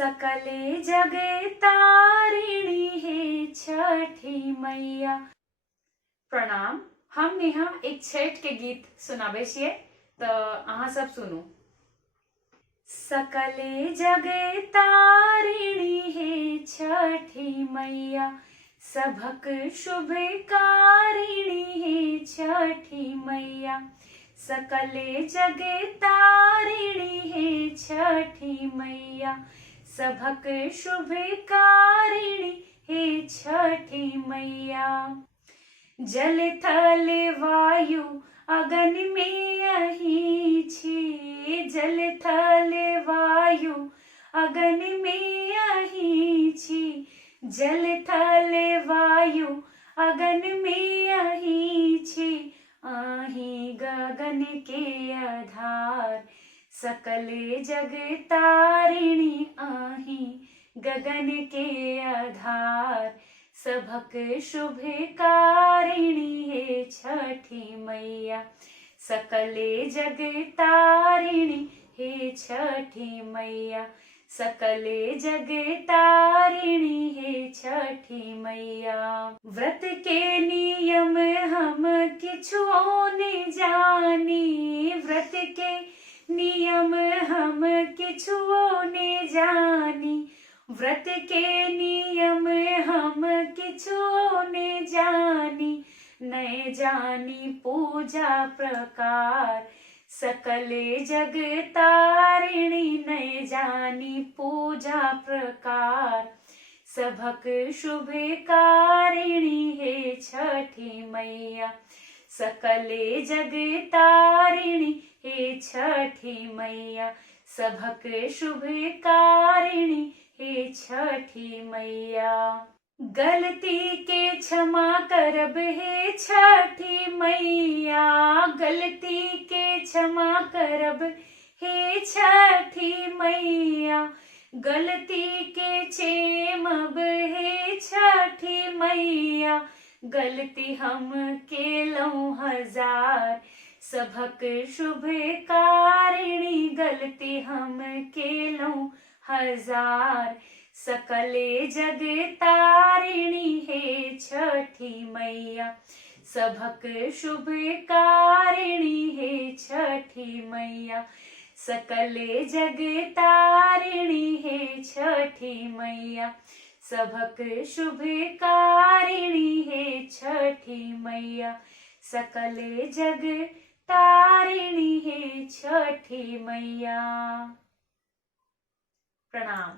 सकले जग तारिणी है छठी मैया। प्रणाम। हम नेहा एक छठ के गीत सुनाबे छिए, तो अहाँ सब सुनू। सकले जग तारिणी है छठी मैया, सभक शुभकारिणी है छठी मैया। सकले जग तारिणी है छठी मैया, सभक शुभकारिणी है छठी मैया। जल थल वायु अगन में अही छी, जल थल वायु अगन में अही छी। जल थल वायु अगन में अही छी, आही गगन के आधार। सकले जग तारिणी आही गगन के आधार, सभक शुभकारिणी है छठी मैया। सकले जग तारिणी है छठी मैया, सकले जग तारिणी है छठी मैया। व्रत के नियम हम किछुओ ने जानी, व्रत के नियम हम किछुओ ने जानी। व्रत के नियम हम किछुओ ने जानी, नए जानी पूजा प्रकार। सकले जग तारिणी नए जानी पूजा प्रकार, सभक शुभकारिणी है छठी मैया। सकले जग तारिणी है छठी मैया, सभक शुभकारिणी हे छठी मैया। गलती के क्षमा करब हे छठी मैया, गलती के क्षमा करब हे छठी मैया। गलती के चेमब हे छठी मैया, गलती हम केलौं हजार। सभक शुभकारिणी गलती हम केलौं हजार। सकले जग तारिणी है छठी मैया, सभक शुभकारिणी है छठी मैया। सकले जग तारिणी है छठी मैया, सभक शुभकारिणी है छठी मैया। सकले जग तारिणी है छठी मैया। प्रणाम।